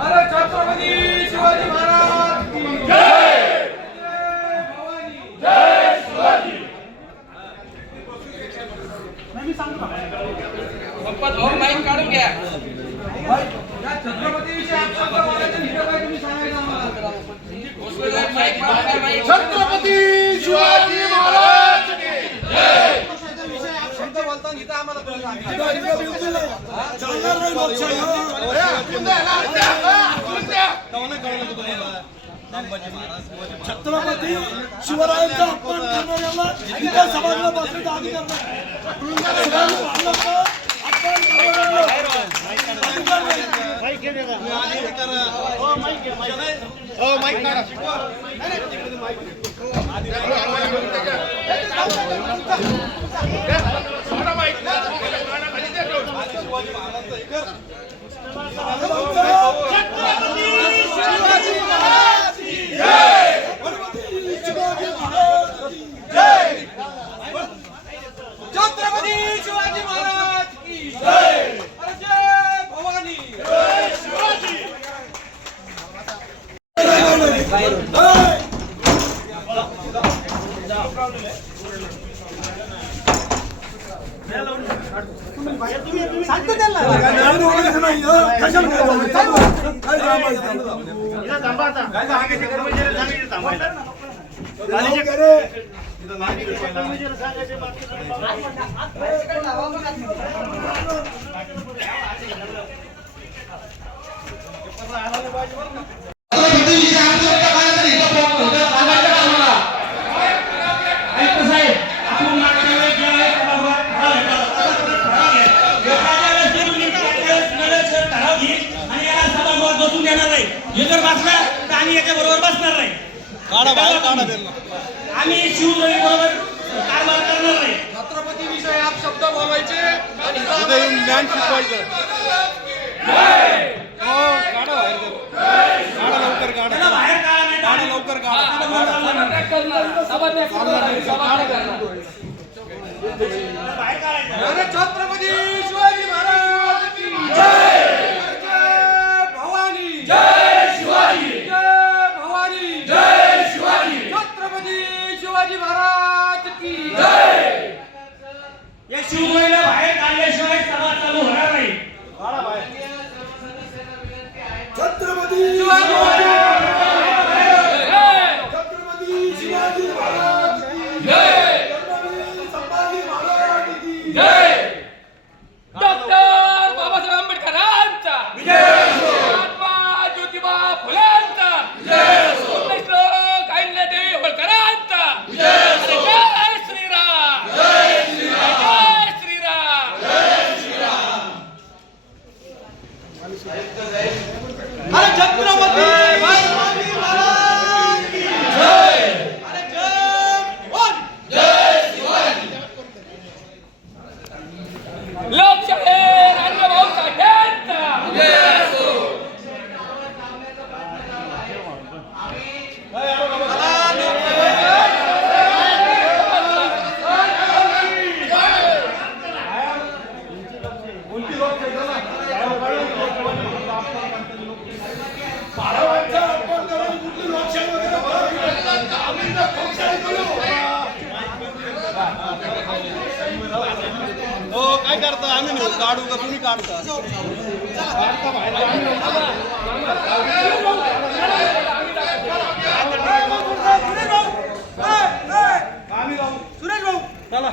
अरे छत्रपती शिवाजी महाराज की जय। जय भवानी, जय शिवाजी। मी सांगतो संपत भाऊ माईक काढून घ्या। या छत्रपती विषयी आपलं बोलायचं निघत आहे, तुम्ही सांगायचं आम्हाला। माईक काढून घ्या, माईक. छत्रपती शिवाजी महाराज की जय। विषय आप शब्द बोलता इथं आम्हाला चालणार नाही लोकशाही छत्रपती शिवरायांचा अपमान करणाऱ्याला इतर समाजाला बसण्याचा अधिकार नाही। शिवाजी महाराजांचा अपमान करणाऱ्याला अधिकार नाही। छत्रपती शिवाजी महाराज की जय। अरे जय भवानी, जय शिवाजी। सांगतो त्याला बसून देणार नाही। हे जर बसला तर आम्ही याच्या बरोबर बसणार नाही। आम्ही शिवद्रोही बरोबर कारभार करणार नाही। छत्रपती विषयी आप शब्द बोलायचे आणि ज्ञान शिकवायचं। त्याला बाहेर काढा नाही लवकर बाहेर काढायचं। अरे छत्रपती शिवाजी महाराज की जय। जय भवानी, जय शिवाजी। जय भवानी, जय शिवाजी। छत्रपती शिवाजी महाराज की जय। या शिवद्रोहीला बाहेर काढल्याशिवाय सभा चालू होणार नाही। छत्रपती शिवाजी महाराज छत्रपती शिवाजी महाराज की जय। छत्रपती संभाजी महाराज की जय। डॉक्टर बाबासाहेब आंबेडकरांचा विजय असो। महात्मा ज्योतिबा फुलेंचा विजय असो। श्लोक अहिल्यादेवी होळकरांचा विजय असो। जय श्रीराम, जय श्रीराम, जय श्रीराम। जय श्रीराम। अरे छत्रपती शिवाजी महाराज की जय। अरे जय भवानी, जय शिवाजी। लोकशाहीर अण्णाभाऊ साठेंचा विजय असो। बाळावांचा अपमान करून कुठली लोकशाही वगैरे आम्ही लोकशाही करू। हो काय करता आम्ही नाही काढू का तुम्ही काढता सुरेश भाऊ चला